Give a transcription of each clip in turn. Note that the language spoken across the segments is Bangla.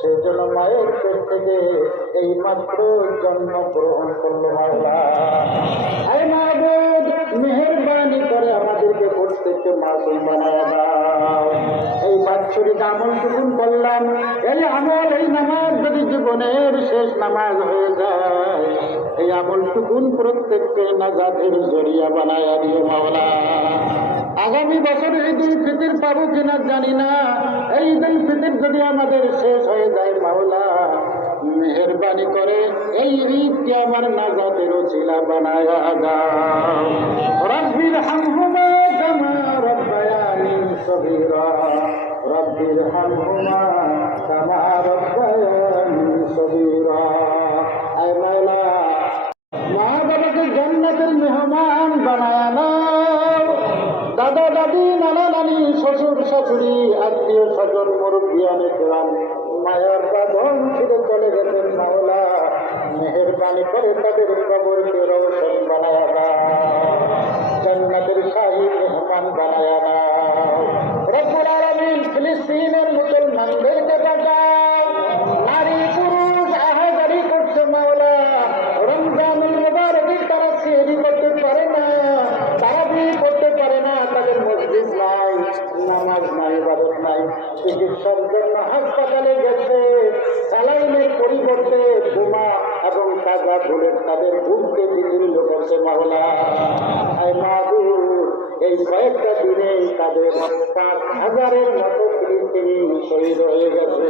সেই জন্য মায়ের পেট থেকে এই মাত্র জন্ম গ্রহণ করল মেহরবানি করে আমাদেরকে প্রত্যেককে মাসুল বানায় এই বাৎসরিক আমল টুকুন করলাম, এই আমল, এই নামাজ যদি জীবনের শেষ নামাজ হয়ে যায়, এই আমল টুকুন প্রত্যেককে নাজাদের জরিয়া বানায় দিও মাওলা। আগামী বছর ঈদ উল ফিতির পাবো কিনা জানি না। এই ঈদ উল ফিতির যদি আমাদের শেষ হয়ে যায়, মাওলা, মেহরবানি করে এই ঈদকে আমার নাজাতের ছিলা বানায় দাও। রব্বির হামহুমা কামা রব্বায়ানি সগীরা। রব্বির হামহুমা কামা রব্বায়ানি সগীরা। আয় মাওলা মা বাবাকে জান্নাতের মেহমান বানায় দাদা দাদি নানা নানি শ্বশুর শাশুড়ি আত্মীয় স্বজন মুরব্বিয়ানে কেরাম মায়ার নাই ইবাদত নাই। চিকিৎসার জন্য হাসপাতালে গেছে, স্যালাইনের পরিবর্তে বোমা এবং তাজা বুলেট তাদের ঘুমকে বিদীর্ণ করছে মহলা। এই কয়েকটা দিনে তাদের পাঁচ হাজারের মতো তিনি শহীদ হয়ে গেছে।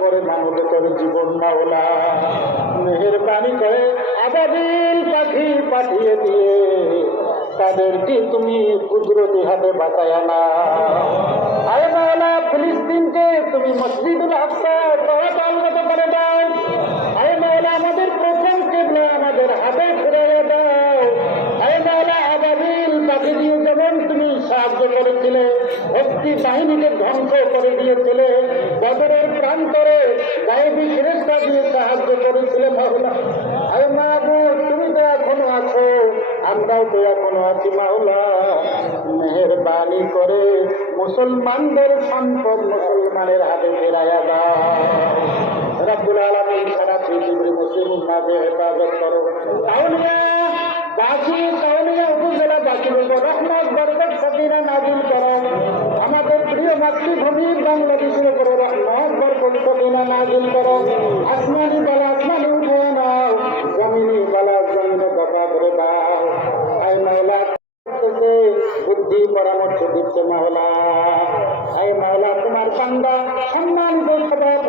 করে মানবতার জীবন মাওলা। মেহরবানি করে আবাবিল পাখি পাঠিয়ে দিয়ে তাদেরকে তুমি কুদরতি হাতে বাঁচায় না আরে মাওলা, ফিলিস্তিনকে তুমি মসজিদুল মতো করে ভক্তি বাহিনীকে ধ্বংস করে দিয়েছিলে। বদরের প্রান্তরে গায়েবী ফেরেস্তা দিয়ে সাহায্য করেছিলে মাওলা। আরে মাহবুব তুমি তো এখনও আছো। আমরাও তো এখনও আছি মাওলা। মেহরবানি করে মুসলমানদের সম্পদ মুসলমানের হাতে ফেরাইয়া দাও। রব্বুল আলামিন সারা পৃথিবীর মুসলিম মাঝে হেফাজত করো। তাহলে বাকি তাহলে উপজেলা বাকির উপর মাতৃভূমি বাংলাদেশের উপরে রহমত বরকত সকিনা নাজিল করো। আসমানি বালা, আসমানি উঠে নাও। জমিনি বালা, জমিনে দফা করে দাও। আই মাওলা বুদ্ধি, পরামর্শ দিচ্ছে মাওলা। আই মাওলা, তোমার বান্দা সম্মানিত সভাপতি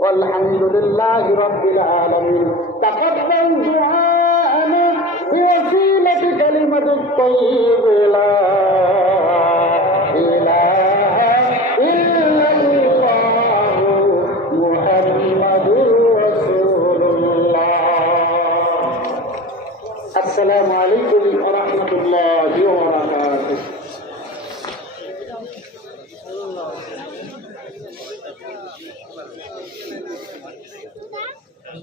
والحمد لله رب العالمين. تقبل دعاءنا بوسيلة كلمة الطيب لا إله إلا الله محمد رسول الله. السلام عليكم ورحمة الله وبركاته.